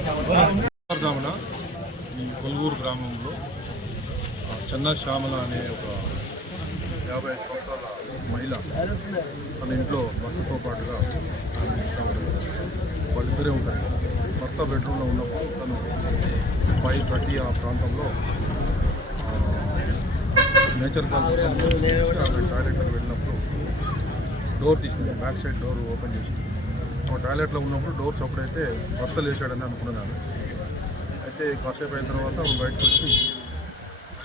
తెల్లవారుజామున ఈ కొలుగూరు గ్రామంలో చందా శ్యామల అనే ఒక యాభై సంవత్సరాల మహిళ తన ఇంట్లో భర్తతో పాటుగా వాళ్ళిద్దరే ఉంటారు. భర్త బెడ్రూమ్లో ఉన్నప్పుడు తను పై కట్టి ఆ ప్రాంతంలో నేచర్ కాల్ కోసం టాయిలెట్కి వెళ్ళినప్పుడు డోర్ తీసుకుంది బ్యాక్ సైడ్ డోర్ ఓపెన్ చేసుకుంది టాయిలెట్లో ఉన్నప్పుడు డోర్స్ అప్పుడైతే భర్త వేసాడని అనుకున్నాను. అయితే కాసేపు అయిన తర్వాత బయటకు వచ్చి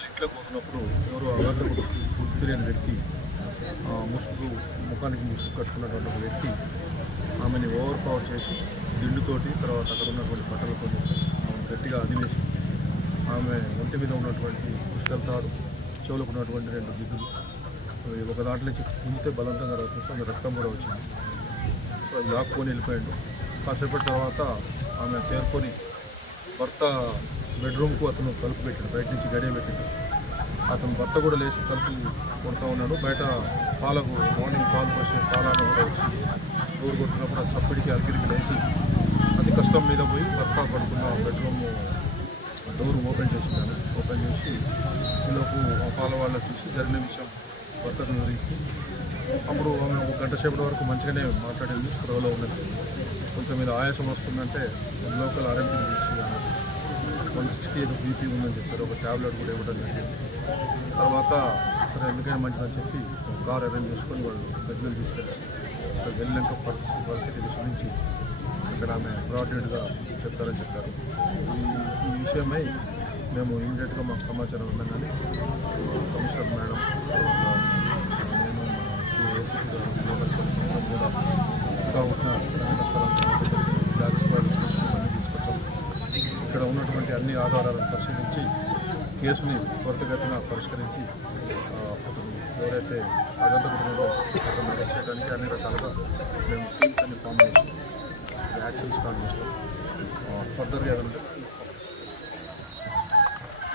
ఇంట్లో పోతున్నప్పుడు ఎవరు అగంతకు గుర్తు తెలియని వ్యక్తి ఆ, ముసుగు ముఖానికి ముసుగు కట్టుకున్నటువంటి ఒక వ్యక్తి ఆమెని ఓవర్ పవర్ చేసి దిండుతోటి తర్వాత అక్కడ ఉన్నటువంటి బట్టలతో ఆమెను గట్టిగా అదివేసి ఆమె ఒంటి మీద ఉన్నటువంటి పుస్తకాలు చెవులకు ఉన్నటువంటి రెండు దిద్దులు ఒక దాంట్లో నుంచి గుంజితే బలవంతంగా రక్తం ఆమె రక్తం కూడా వచ్చింది. లాక్కొని వెళ్ళిపోయాడు కాసేపటి తర్వాత ఆమె తేరుకొని భర్త బెడ్రూమ్కు అతను తలుపు పెట్టాడు. బయట నుంచి గడియ పెట్టాడు. అతను భర్త కూడా లేచి తలుపు కొడుతూ ఉన్నాడు. బయట పాలకు మార్నింగ్ పాలు పోసే పాలను కూడా వచ్చి డోర్ కొట్టినప్పుడు ఆ చప్పిడికి అగ్గిరికి లేచి అతి కష్టం మీద పోయి భర్త పడుకున్న బెడ్రూమ్ డోర్ ఓపెన్ చేసిందాను ఓపెన్ చేసి ఈలోపు ఆ పాల వాళ్ళకి చూసి జరిగిన విషయం భర్తకు వివరిస్తూ అప్పుడు ఆమె ఒక గంట సేపటి వరకు మంచిగానే మాట్లాడింది స్పృహలో ఉన్నది కొంచెం మీద ఆయాసం వస్తుందంటే లోకల్ ఆరోగ్యం తీసి వన్ సిక్స్టీ ఏదో బీపీ ఉందని చెప్పారు ఒక ట్యాబ్లెట్ కూడా ఇవ్వడం జరిగింది. తర్వాత సరే ఎందుకైనా మంచిదని చెప్పి ఒక కార్ అరేంజ్ చేసుకొని వాళ్ళు బెడ్మెల్ తీసుకెళ్ళారు. అక్కడ వెళ్ళాక పరిస్థితి పరిస్థితి విషమించి అక్కడ ఆమె బ్రాడ్గా చెప్తారని చెప్పారు. ఈ ఈ విషయమై మేము ఇమీడియట్గా మాకు సమాచారం ఉండగానే కమిషనర్ మేడం నేను ఏసీపీ గారు లోకల్ పోలీస్ కూడా ఇంకా ఉన్న సంఘటన స్థలానికి బ్లాక్ స్క్వాడ్ అన్ని తీసుకొచ్చాం. ఇక్కడ ఉన్నటువంటి అన్ని ఆధారాలను పరిశీలించి కేసుని త్వరితగతిన పరిష్కరించి అతను ఎవరైతే అగంతకుడున్నాడో అతను అరెస్ట్ చేయడానికి అన్ని రకాలుగా మేము టీమ్స్ అన్ని ఫామ్ చేసి యాక్షన్ స్టార్ట్ చేస్తాం. ఫర్దర్గా ఏదైనా